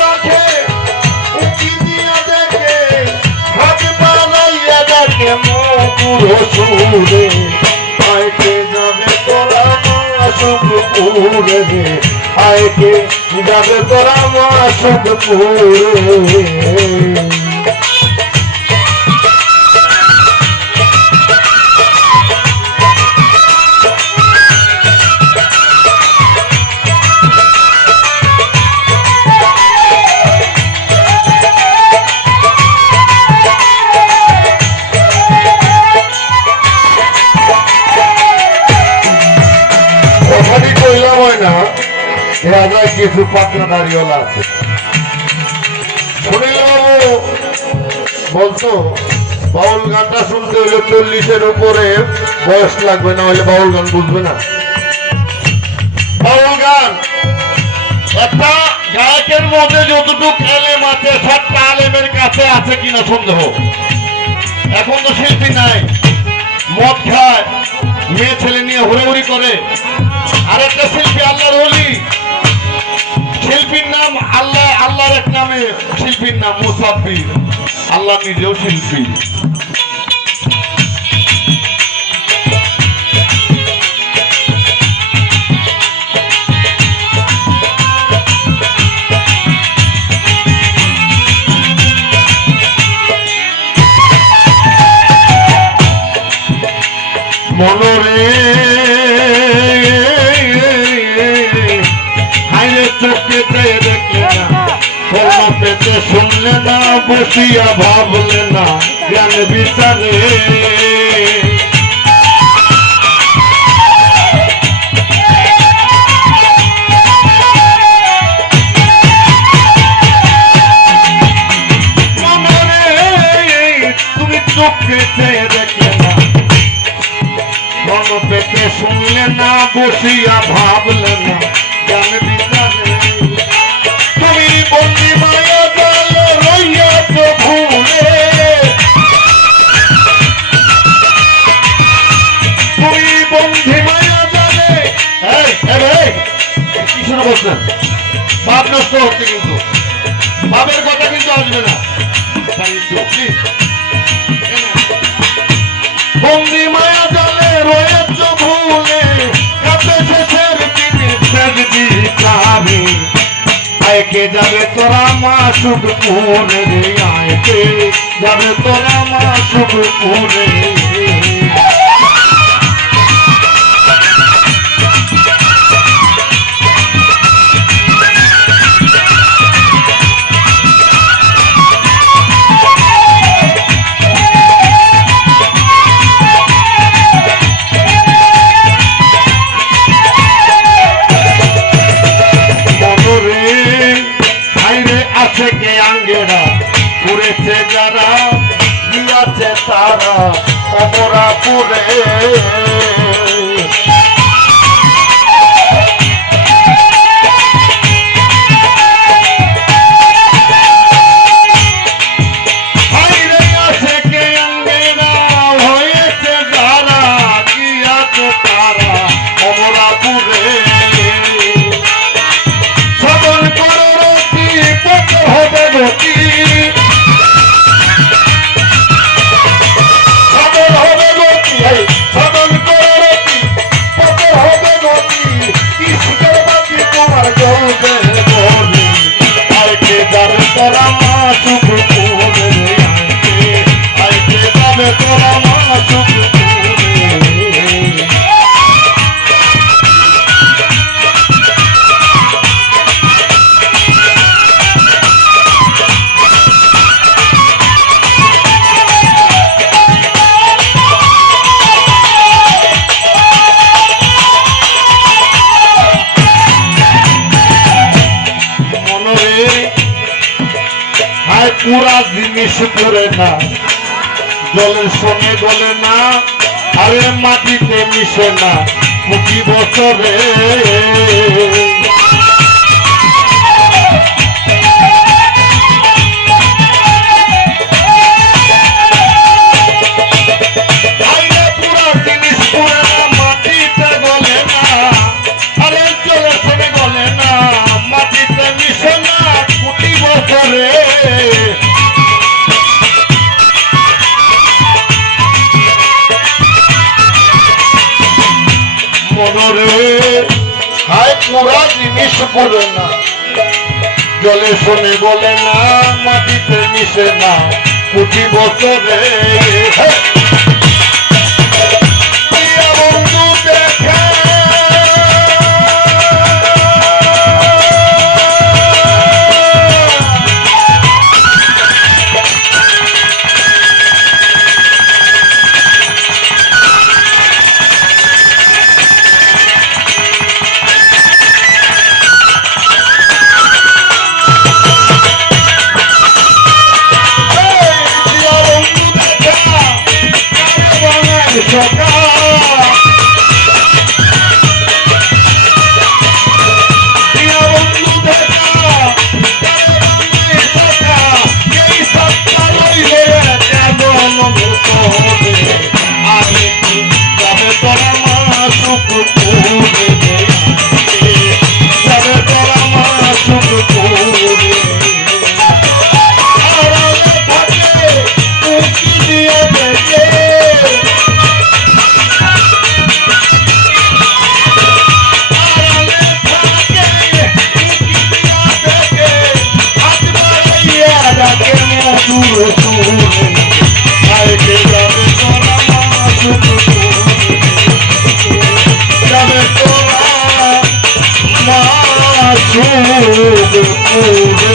দেখে উকি দিয়া দেখে হাত বাড়াইয়া দেখে মধুর সুরে আইকে যাবে তোরা মাসুকপুরে রে আইকে যাবে তোরা মাসুকপুরে রাজায় কিছু পাতলা দাঁড়িয়েলা আছে শুনিল বলতো বাউল গানটা শুনতে হইলে 40-এর উপরে বয়স লাগবে, না হলে বাউল গান বুঝবে না। বাউল গান একটা গায়কের মধ্যে যতটুকু এলেম আছে সবটা আলেমের কাছে আছে কিনা সন্দেহ। এখন তো শিল্পী নাই, মদ খায়, মেয়ে ছেলে নিয়ে হুড়োহুড়ি করে। আর একটা শিল্পী আল্লাহর ওলি, শিল্পীর নাম আল্লাহ, আল্লাহর এক নামে শিল্পীর নাম মুসাফির, আল্লাহ নিজেও শিল্পী। মনরে হাইরে চোখেতে দেখলে না, কোনো পেতে শুনলে না, বসিয়া ভাবলে না জ্ঞান বিচারে। মনরে তুমি চোখেতে দেখলে না, কোনো পেতে শুনলে না, বসিয়া ভাবলে না জ্ঞান বিচারে। তুমি বন্দি মায়া জাল রইয়াছ ভুলে, তুমি বন্দি মায়া জালে। কি শুনে বলছেন? বাপ নষ্ট হচ্ছে, কিন্তু বাপের কথা কিন্তু আসবে না। বন্দি মায়া জালে রয়েছ ভুলে, কাছে শেষের দিনে আইকে যাবে তোরা মাসুকপুরে রে, আইকে যাবে তোরা মাসুকপুরে। থেকে আঙ্গেরা পুরেছে যারা, দিয়াছে তারা অমরাপুরে। হাইরে আছে কে আঙ্গেরা হয়েছে যারা, দিয়াছে তারা অমরাপুরে। সদন করো হবে গতি, সদন হবে গতি, সদন করে রতি, পথে হবে গতি। ইস্কের বাতি তোমার জ্বলবে বলি, আইকে যাবে তোরা মাসুকপুরে, আইকে যাবে তোরা মাসুকপুরে। পুরা জিনিস করে না, জলের সঙ্গে গলে না, আরে মাটিতে মিশে না, ২৫ বছরে। পুরা জিনিস করে না, মাটিতে গলে না, আরে জলের সঙ্গে গলে না, মাটিতে মিশে না, ২৫ নিমিষ করে না, জলে শোনে বলে না, মাটিতে মিশে না কোটি বছরে। প্রিয় বন্ধু দেখা Ooh,